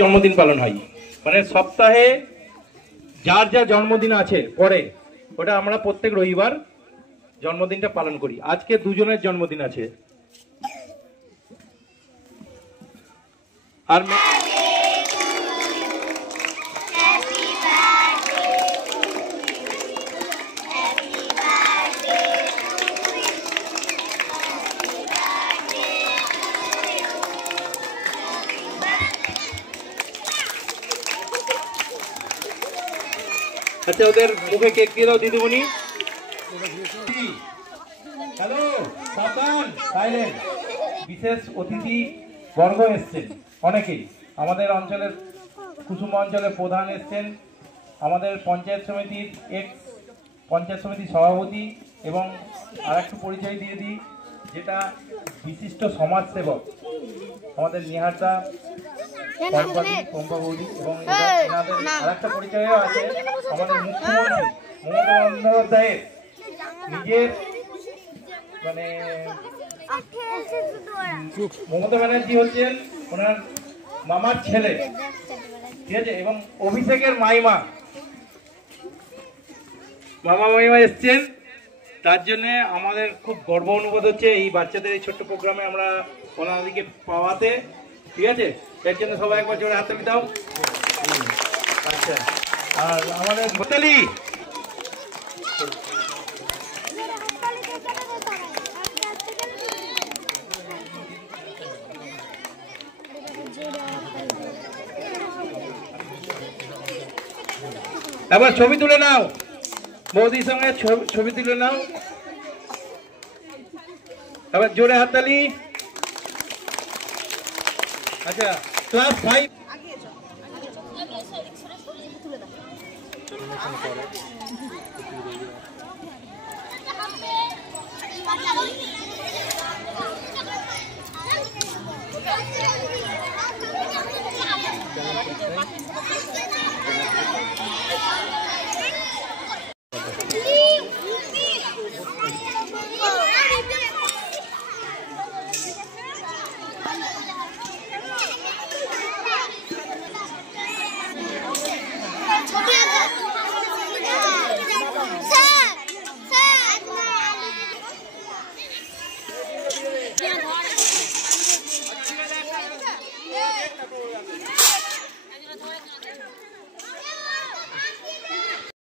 জন্মদিন পালন হয়, মানে সপ্তাহে যার যা জন্মদিন আছে পরে ওটা আমরা প্রত্যেক রবিবার জন্মদিনটা পালন করি। আজকে দুজনের জন্মদিন আছে। আর আচ্ছা, ওদের মুখে কেক দিয়ে দাও দিদিমণি। হ্যালো, সাবধান, সাইলেন্ট। বিশেষ অতিথি বর্গ এসছেন অনেকেই। আমাদের অঞ্চলের কুসুম অঞ্চলের প্রধান এসছেন, আমাদের পঞ্চায়েত সমিতির পঞ্চায়েত সমিতির সভাপতি, এবং আর একটু পরিচয় দিয়ে দিই, যেটা বিশিষ্ট সমাজসেবক আমাদের নিহারদা, পম্পা বৌদি, এবং আর একটা পরিচয়ও আছে আমাদের মুখ্যমন্ত্রী মমতা বন্দ্যোপাধ্যায়ের নিজের, মানে মমতা ব্যানার্জি হচ্ছেন ওনার মামার ছেলে, ঠিক আছে, এবং অভিষেকের মাইমা মাইমা এসছেন। তার জন্য আমাদের খুব গর্ব অনুভব হচ্ছে এই বাচ্চাদের এই ছোট্ট প্রোগ্রামে আমরা ওনাদেরকে পাওয়াতে, ঠিক আছে। এর জন্য সবাই একবার জোরে হাততালি দাও। আচ্ছা, আর আমাদের বোতালি, এবার ছবি তুলে নাও, মোদির সঙ্গে ছবি তুলে নাও। এবার জোরে হাততালি। আচ্ছা, ক্লাস 5 Thank you.